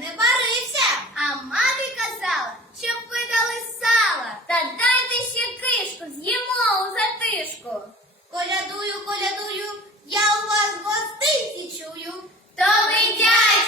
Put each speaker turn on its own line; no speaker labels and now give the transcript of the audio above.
не барився,
а мамі казала, щоб видали сала. Та дайте ще кишку, з'їмо у затишку.
Колядую, колядую, я у вас гостиці чую.
То ви дядь.